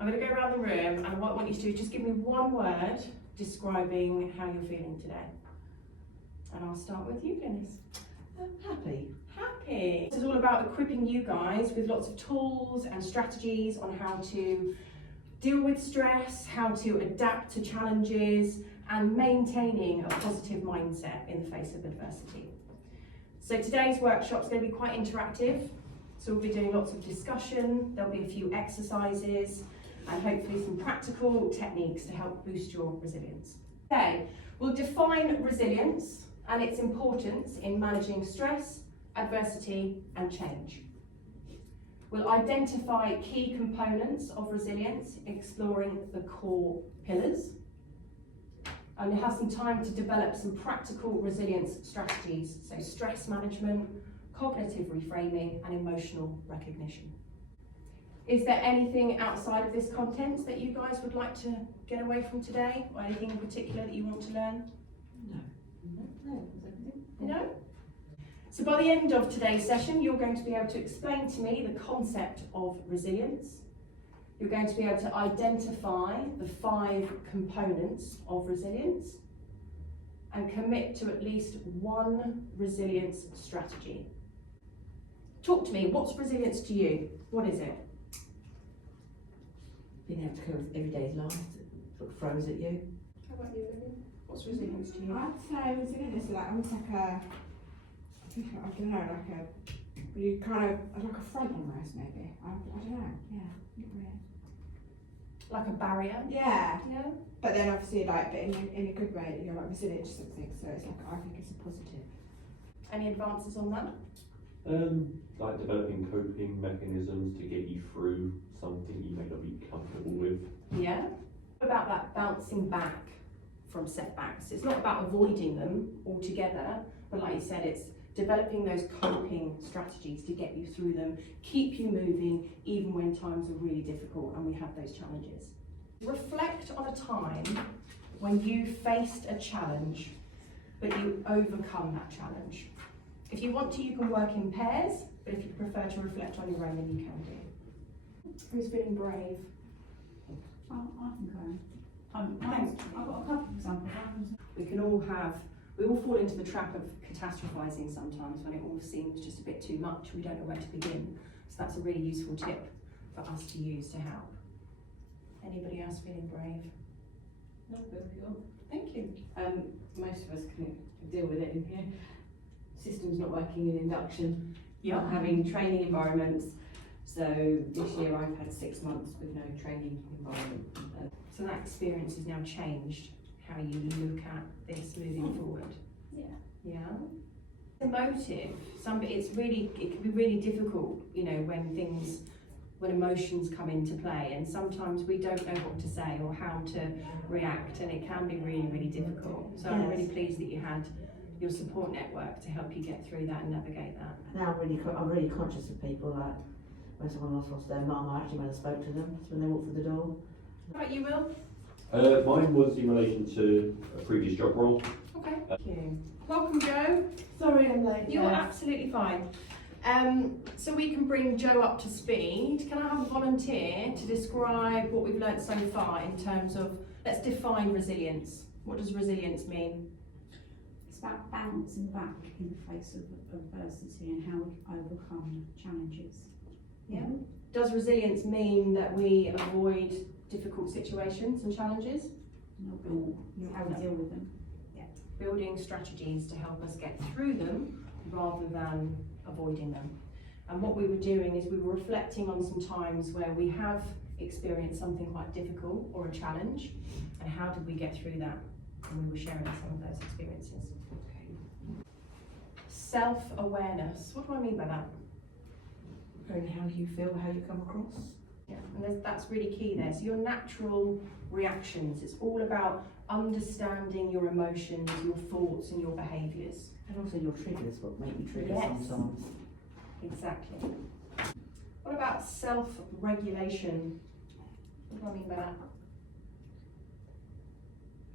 I'm going to go around the room, and what I want you to do is just give me one word describing how you're feeling today. And I'll start with you, Glynis. Happy. Happy. This is all about equipping you guys with lots of tools and strategies on how to deal with stress, how to adapt to challenges, and maintaining a positive mindset in the face of adversity. So today's workshop is going to be quite interactive. So we'll be doing lots of discussion, there'll be a few exercises, and hopefully some practical techniques to help boost your resilience. Today, we'll define resilience and its importance in managing stress, adversity, and change. We'll identify key components of resilience, exploring the core pillars. And we'll have some time to develop some practical resilience strategies, so stress management, cognitive reframing, and emotional recognition. Is there anything outside of this content that you guys would like to get away from today, or anything in particular that you want to learn? No? So by the end of today's session, you're going to be able to explain to me the concept of resilience. You're going to be able to identify the 5 components of resilience and commit to at least one resilience strategy. Talk to me, what's resilience to you? What is it? Being able to cope with everyday life that sort of throws at you. How about you, Lily? What's resilience to you? I'd say resilience is like almost like a, I don't know, like a, you kind of, like a front almost maybe. I don't know, yeah, not really. Like a barrier? Yeah, Yeah. but then obviously like, but in a good way, that you're like resilient to something, so it's like, I think it's a positive. Any advances on that? Like developing coping mechanisms to get you through something you may not be comfortable with. Yeah. What about that bouncing back from setbacks? It's not about avoiding them altogether, but like you said, it's developing those coping strategies to get you through them, keep you moving even when times are really difficult and we have those challenges. Reflect on a time when you faced a challenge, but you overcome that challenge. If you want to, you can work in pairs, but if you prefer to reflect on your own, then you can do. Who's feeling brave? I think I am. I've got a couple of examples. We all fall into the trap of catastrophizing sometimes when it all seems just a bit too much. We don't know where to begin. So that's a really useful tip for us to use to help. Anybody else feeling brave? No, very good. Thank you. Most of us can deal with it in here. Systems not working in induction, not having training environments. So this year I've had 6 months with no training environment. So that experience has now changed how you look at this moving forward. Yeah. Yeah. Emotive. It can be really difficult, you know, when emotions come into play, and sometimes we don't know what to say or how to react, and it can be really, really difficult. So I'm really pleased that you had your support network to help you get through that and navigate that. Now I'm really conscious of people, like when someone lost their mum, I actually went and spoke to them when they walked through the door. How about you, Will? Mine was in relation to a previous job role. Okay. Thank you. Welcome, Joe. Sorry I'm late. You're absolutely fine. So we can bring Joe up to speed. Can I have a volunteer to describe what we've learnt so far in terms of, let's define resilience. What does resilience mean? It's about bouncing back in the face of adversity and how we overcome challenges. Yeah. Does resilience mean that we avoid difficult situations and challenges? How we deal with them. Yeah. Building strategies to help us get through them rather than avoiding them. And what we were doing is we were reflecting on some times where we have experienced something quite difficult or a challenge, and how did we get through that? And we were sharing some of those experiences. Self-awareness. What do I mean by that? Knowing how you feel, how you come across. Yeah, and that's really key there. So your natural reactions, it's all about understanding your emotions, your thoughts and your behaviours. And also your triggers, what make you trigger sometimes. Exactly. What about self-regulation? What do I mean by that?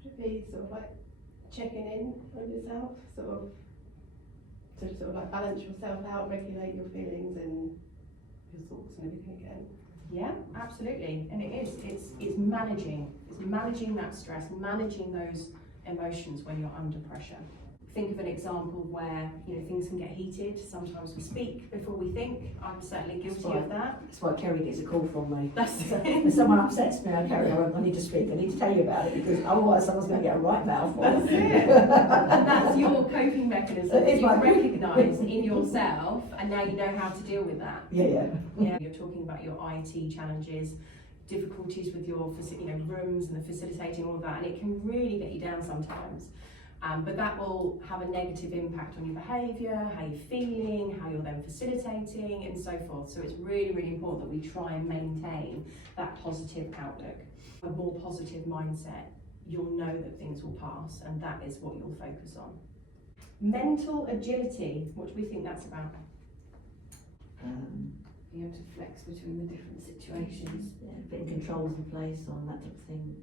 Should be sort of like checking in on yourself, sort of to like balance yourself out, regulate your feelings and your thoughts and everything again. Yeah, absolutely, and it is. It's managing that stress, managing those emotions when you're under pressure. Think of an example where things can get heated. Sometimes we speak before we think. I'm certainly guilty of that. That's why Kerry gets a call from me. That's When someone upsets me, I carry on. I need to speak. I need to tell you about it because otherwise someone's going to get a right mouthful. That's it. And that's your coping mechanism that It's you my- recognise in yourself, and now you know how to deal with that. Yeah. Yeah, you're talking about your IT challenges, difficulties with your rooms and the facilitating, all of that, and it can really get you down sometimes. But that will have a negative impact on your behaviour, how you're feeling, how you're then facilitating, and so forth. So it's really, really important that we try and maintain that positive outlook. A more positive mindset, you'll know that things will pass, and that is what you'll focus on. Mental agility, what do we think that's about? Being able to flex between the different situations. Yeah, putting controls in place on that type of thing.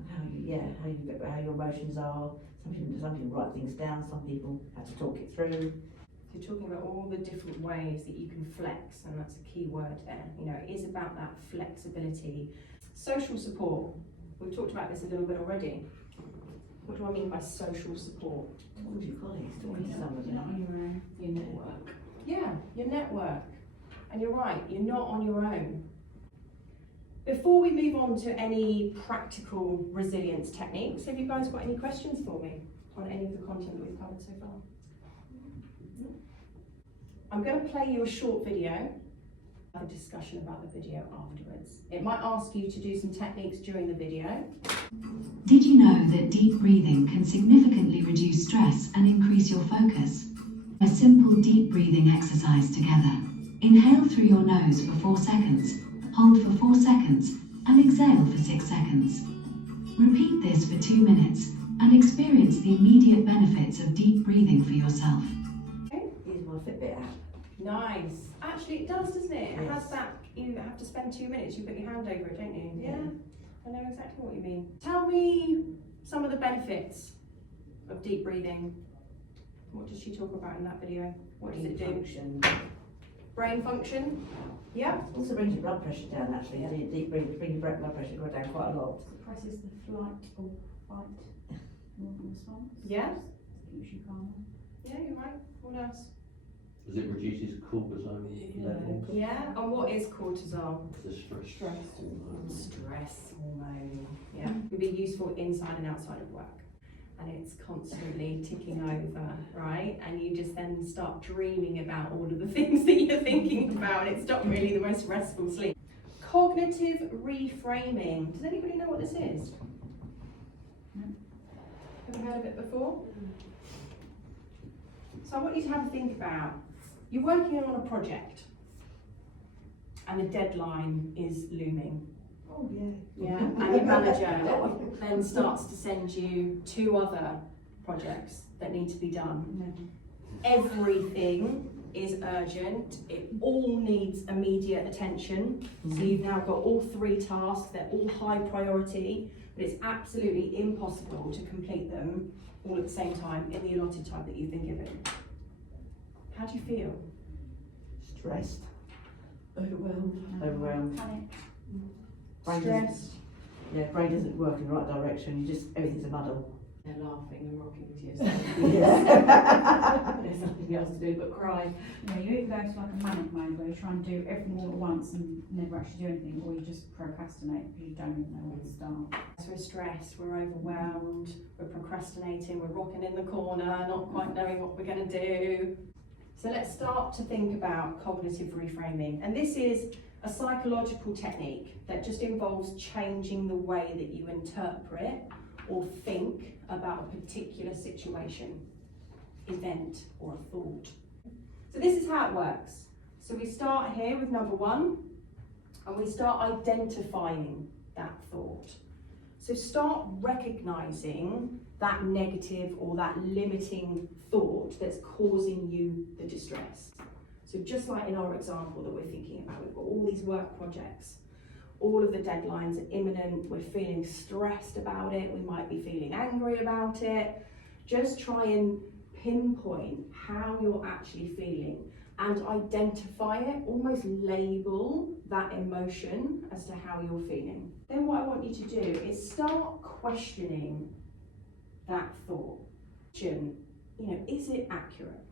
And how your emotions are. Some people write things down, some people have to talk it through. So you're talking about all the different ways that you can flex, and that's a key word there. It is about that flexibility. Social support. We've talked about this a little bit already. What do I mean by social support? Talking to your colleagues, talking to somebody. You're not on your own, your network. Yeah, your network. And you're right, you're not on your own. Before we move on to any practical resilience techniques, have you guys got any questions for me on any of the content that we've covered so far? No? I'm going to play you a short video, have a discussion about the video afterwards. It might ask you to do some techniques during the video. Did you know that deep breathing can significantly reduce stress and increase your focus? A simple deep breathing exercise together. Inhale through your nose for 4 seconds. Hold for 4 seconds and exhale for 6 seconds. Repeat this for 2 minutes and experience the immediate benefits of deep breathing for yourself. Use my Fitbit app. Nice. Actually, it does, doesn't it? It Yes. has that, you have to spend 2 minutes, you put your hand over it, don't you? Yeah. I know exactly what you mean. Tell me some of the benefits of deep breathing. What does she talk about in that video? What does it do? Function. Brain function? Yeah. Also brings your blood pressure down actually. Having a deep breath brings your blood pressure go down quite a lot. Suppresses the flight or fight response. Yeah. Keeps you calm. Yeah, you're right. What else? Does it reduces cortisol levels? Yeah. And what is cortisol? The stress hormone. Stress hormone. Yeah. It can be useful inside and outside of work. And it's constantly ticking over, right? And you just then start dreaming about all of the things that you're thinking about, and it's not really the most restful sleep. Cognitive reframing. Does anybody know what this is? Have you heard of it before? So I want you to have a think about, you're working on a project and the deadline is looming. Oh yeah. Yeah, and your manager then starts to send you 2 other projects that need to be done. Everything is urgent, it all needs immediate attention. So you've now got all 3 tasks, they're all high priority, but it's absolutely impossible to complete them all at the same time in the allotted time that you've been given. How do you feel? Stressed. Overwhelmed. Overwhelmed. Panic. Brain Stressed? brain doesn't work in the right direction. Everything's a muddle. They're laughing and rocking to yourself. Yeah. There's nothing else to do but cry. Yeah, you either go to like a manic mode where you try and do everything all at once and never actually do anything, or you just procrastinate because you don't even know where to start. So we're stressed, we're overwhelmed, we're procrastinating, we're rocking in the corner, not quite knowing what we're going to do. So let's start to think about cognitive reframing. And this is a psychological technique that just involves changing the way that you interpret or think about a particular situation, event, or a thought. So this is how it works. So we start here with number 1, and we start identifying that thought. So start recognizing that negative or that limiting thought that's causing you the distress. So just like in our example that we're thinking about, we've got all these work projects, all of the deadlines are imminent, we're feeling stressed about it, we might be feeling angry about it. Just try and pinpoint how you're actually feeling. and identify it, almost label that emotion as to how you're feeling. Then what I want you to do is start questioning that thought. Is it accurate?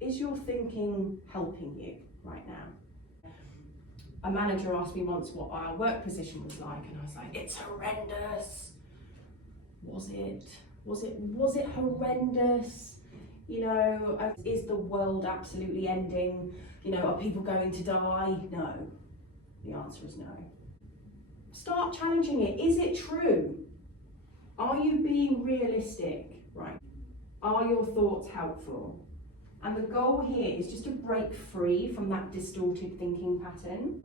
Is your thinking helping you right now? A manager asked me once what our work position was like, and I was like, it's horrendous. Was it horrendous? Is the world absolutely ending? Are people going to die? No. The answer is no. Start challenging it. Is it true? Are you being realistic? Right. Are your thoughts helpful? And the goal here is just to break free from that distorted thinking pattern.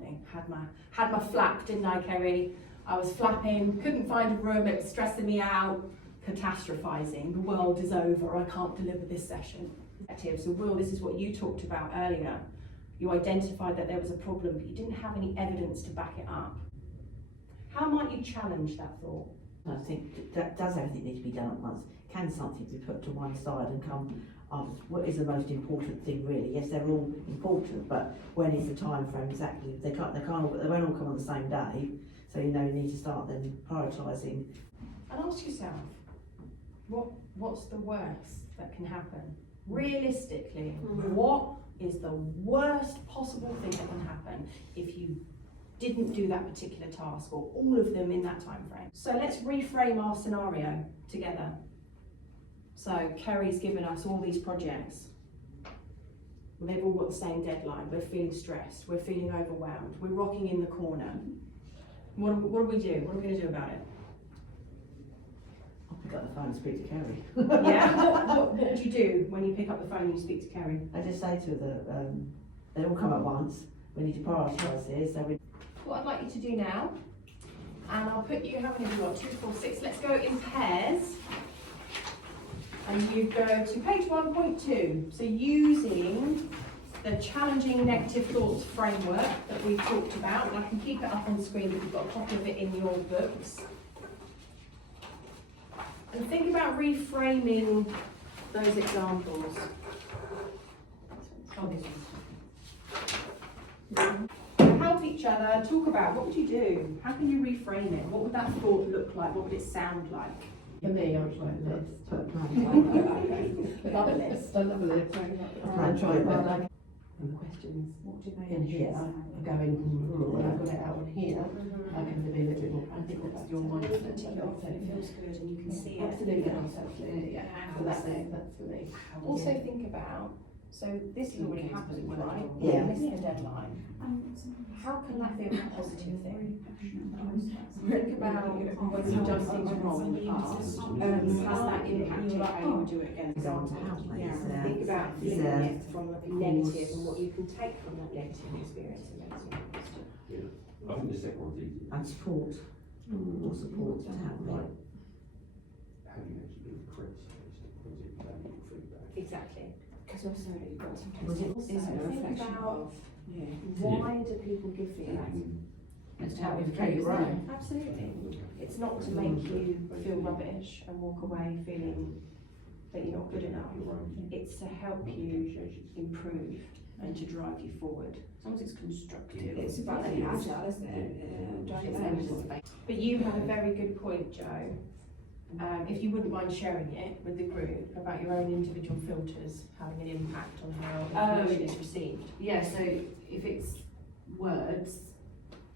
Had my flap, didn't I, Kerry? I was flapping, couldn't find a room, it was stressing me out, catastrophizing, the world is over, I can't deliver this session. So Will, this is what you talked about earlier. You identified that there was a problem, but you didn't have any evidence to back it up. How might you challenge that thought? I think that does everything need to be done at once? Can something be put to one side and come after? What is the most important thing really? Yes, they're all important, but when is the time frame exactly? They won't all come on the same day. So you need to start then prioritising. And ask yourself, what's the worst that can happen? Realistically, what is the worst possible thing that can happen if you didn't do that particular task, or all of them in that time frame? So let's reframe our scenario together. So Kerry's given us all these projects. They've all got the same deadline. We're feeling stressed. We're feeling overwhelmed. We're rocking in the corner. What do we do? What are we going to do about it? I'll pick up the phone and speak to Kerry. Yeah. What do you do when you pick up the phone and you speak to Kerry? I just say to her, they all come at once. We need to prioritise here. So What I'd like you to do now, and I'll put you, how many have you got? 2, 4, 6. Let's go in pairs. And you go to page 1.2. So using the challenging negative thoughts framework that we've talked about, and I can keep it up on screen, but you've got a copy of it in your books. And think about reframing those examples. Help each other, talk about what would you do? How can you reframe it? What would that thought look like? What would it sound like? For me, I would write a list. Love a list. I love a list. And questions. What do they In here, say? I go in, and I've got it out on here, I can be a little bit more practical. That's your mind. Tick it off and it feels good and you can see it. Absolutely, absolutely, yeah. So that's for me. Also think about, so this has already happened, right? Yeah. We missed the deadline. How can that be a positive thing? Think about when you've done things wrong in the past. Has that impacted how you would do it again? Go on to help me. Yeah, think about flipping it from a negative and what you can take from that negative experience and make it positive. Yeah, I think the second one's easy. and support. More support to help me. How do you actually do the correct space? Was it valuable feedback? Exactly. Because also you've got sometimes Was it- also Is it a a reflection about- of, yeah. Why do people give feedback? It's to help you train your brain. Absolutely. It's not to make you feel rubbish and walk away feeling that you're not good enough. It's to help you improve and to drive you forward. As long as it's constructive. It's about being agile, isn't it? But you had a very good point, Jo. If you wouldn't mind sharing it with the group about your own individual filters having an impact on how information is received. Yeah, so if it's words,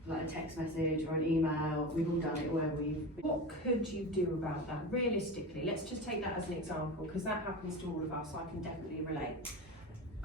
like a text message or an email, we've all done it where we've... What could you do about that? Realistically, let's just take that as an example, because that happens to all of us, I can definitely relate.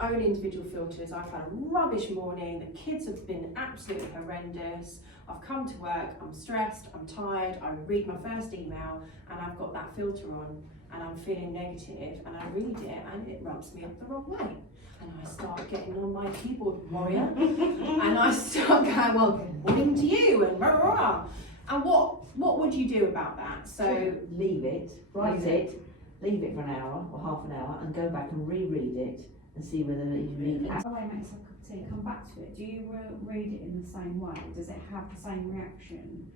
Own individual filters. I've had a rubbish morning, the kids have been absolutely horrendous, I've come to work, I'm stressed, I'm tired, I read my first email and I've got that filter on and I'm feeling negative and I read it and it rubs me up the wrong way. And I start getting on my keyboard warrior and I start going, well, good morning to you and rah, rah, rah. And what would you do about that? So leave it, write it, leave it for an hour or half an hour and go back and reread it and see whether you need it. Oh, wait, makes a cup of tea. Come back to it. Do you read it in the same way? Does it have the same reaction?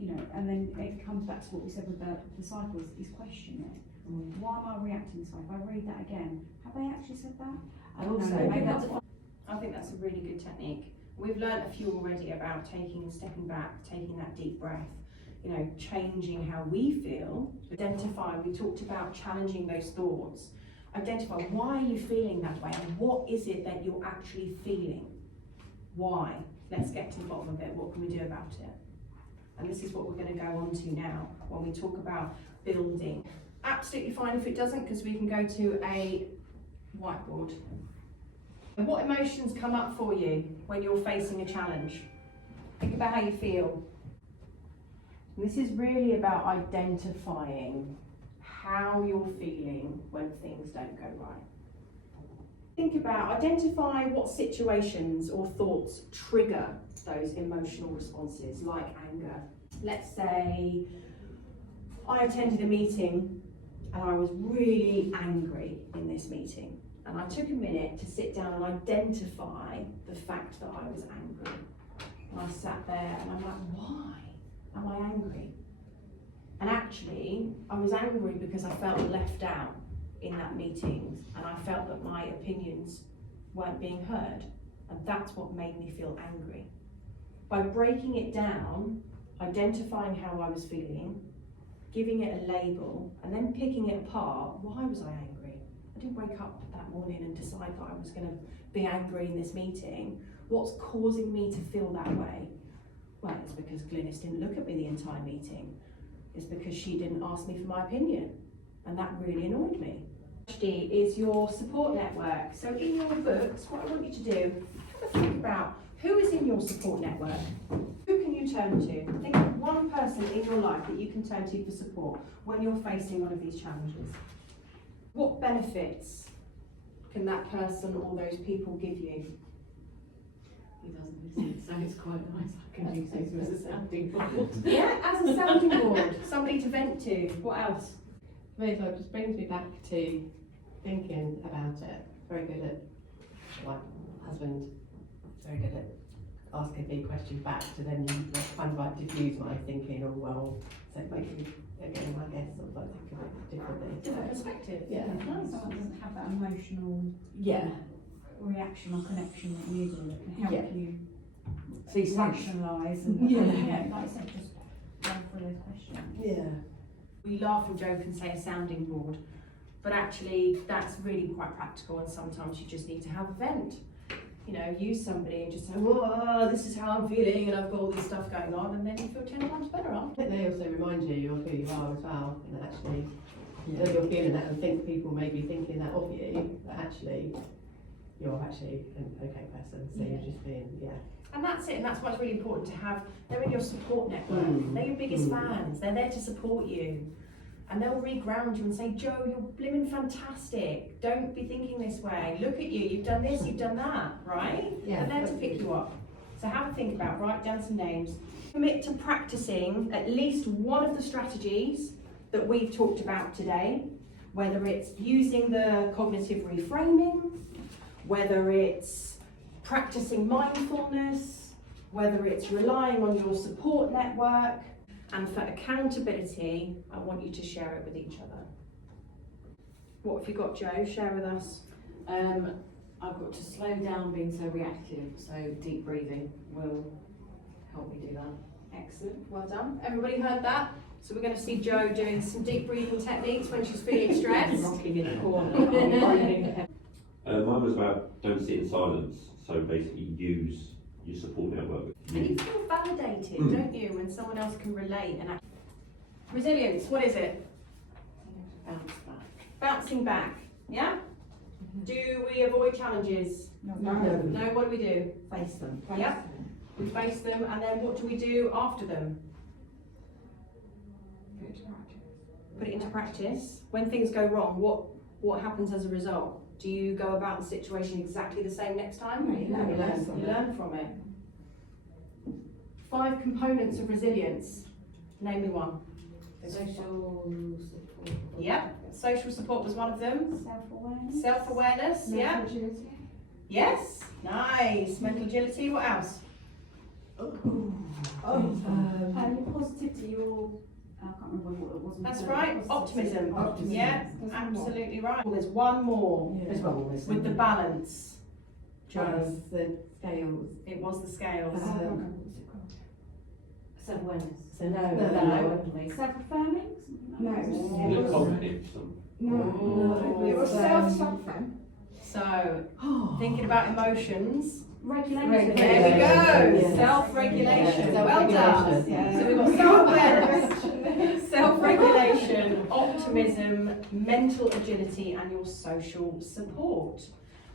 And then it comes back to what we said with the cycles, is question it. Why am I reacting this way? If I read that again, have they actually said that? And also, Maybe that's I think that's a really good technique. We've learnt a few already about stepping back, taking that deep breath, you know, changing how we feel, identify, we talked about challenging those thoughts, identify why are you feeling that way and what is it that you're actually feeling? Why? Let's get to the bottom of it, what can we do about it? And this is what we're going to go on to now when we talk about building. Absolutely fine if it doesn't, because we can go to a whiteboard. And what emotions come up for you when you're facing a challenge? Think about how you feel. And this is really about identifying how you're feeling when things don't go right. Think about, identify what situations or thoughts trigger those emotional responses, like anger. Let's say I attended a meeting and I was really angry in this meeting. And I took a minute to sit down and identify the fact that I was angry. And I sat there and I'm like, why am I angry? And actually, I was angry because I felt left out in that meeting and I felt that my opinions weren't being heard. And that's what made me feel angry. By breaking it down, identifying how I was feeling, giving it a label, and then picking it apart, why was I angry? I didn't wake up that morning and decide that I was going to be angry in this meeting. What's causing me to feel that way? Well, it's because Glynis didn't look at me the entire meeting. It's because she didn't ask me for my opinion, and that really annoyed me. Strategy is your support network. So in your books, what I want you to do, have a think about who is in your support network. Who can you turn to? Think of one person in your life that you can turn to for support when you're facing one of these challenges. What benefits can that person or those people give you? He doesn't listen, so it's quite nice. I can use him as a sounding board. Yeah, as a sounding board, somebody to vent to. What else? For me, so it just brings me back to thinking about it. Very good at, like, husband, very good at asking me questions back to then kind of like diffuse my thinking, or well, so it makes me, again, I guess, sort of like think of it differently. Different perspective. Yeah. Someone doesn't have that emotional Yeah. reaction or connection that you do that can help Yeah. you see some, rationalise and Yeah. like I said, just go through those questions. Yeah. We laugh and joke and say a sounding board, but actually that's really quite practical, and sometimes you just need to have a vent. You know, use somebody and just say, whoa, this is how I'm feeling and I've got all this stuff going on, and then you feel 10 times better after. I think they also remind you of who you are as well, and actually, that you're feeling that and think people may be thinking that of you, but actually, you're actually an okay person, so you're just being, And that's it, and that's why it's really important to have, they're in your support network, Mm. they're your biggest Mm. fans, they're there to support you. And they'll re-ground you and say, Joe, you're blimmin' fantastic, don't be thinking this way, look at you, you've done this, you've done that, right? Yeah. They're there to pick you up. So have a think about, write down some names. Commit to practicing at least one of the strategies that we've talked about today, whether it's using the cognitive reframing, whether it's practicing mindfulness, whether it's relying on your support network. And for accountability, I want you to share it with each other. What have you got, Joe? Share with us. I've got to slow down being so reactive, so deep breathing will help me do that. Excellent, well done. Everybody heard that? So we're going to see Jo doing some deep breathing techniques when she's feeling stressed. Rocking in the corner. Mine was about don't sit in silence, so basically use your support network. And you feel validated, Mm. don't you, when someone else can relate and act. Resilience, what is it? Bounce back. Bouncing back, yeah? Do we avoid challenges? no, No, what do we do? face them. Yeah. We face them, and then what do we do after them? Put it into practice. When things go wrong, what happens as a result? Do you go about the situation exactly the same next time? You learn from You it. learn from it. 5 components of resilience. Name me one. Social support. Yep. Social support was one of them. Self-awareness. Self-awareness, yeah. Yes. Nice. Mental agility. What else? Positivity, your I can't remember what it was. That's before. right, optimism. Optimism. Yeah, There's one more. absolutely right. Well, there's one more There's one more missing. with the balance. Was the scales. It was the scales. Oh, okay, what's it called? Self-awareness. No. Self-affirming? No, it Was was, it cognitive? no, it was self-something. So, thinking about emotions. Regulation. There we go, Yeah. self-regulation, Yeah. well done. Yeah. So we've got self-awareness, self-regulation, optimism, mental agility and your social support.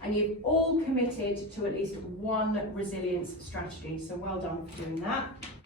And you've all committed to at least one resilience strategy, so well done for doing that.